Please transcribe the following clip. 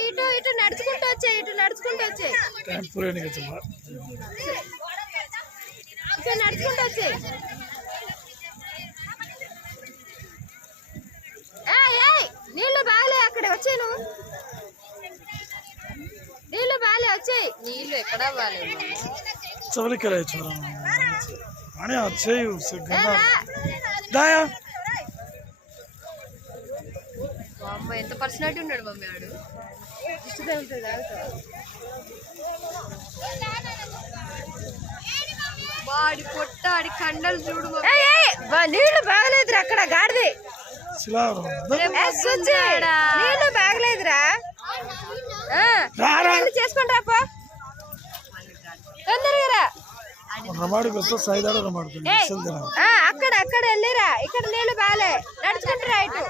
ఇటు ఇటు నడుచుకుంటూ వచ్చే నడుచుకుంటూ వచ్చే నీళ్ళు బాగాలే అక్కడ వచ్చే నువ్వు నీళ్ళు బాగాలే వచ్చాయి నీళ్ళు ఎక్కడ బాగాలేదు అమ్మ ఎంత పర్సనాలిటీ ఉన్నాడు మమ్మీ ఆడు వాడి పొట్ట ఆడి కండలు చూడు నీళ్లు బాగలేదురా అక్కడ గాడిది నీళ్లు బాగలేదురా చేసుకుంటా పో తొందరగా అక్కడ వెళ్ళిరా ఇక్కడ నీళ్లు బాగాలే నడుచుకుంటారా ఇటు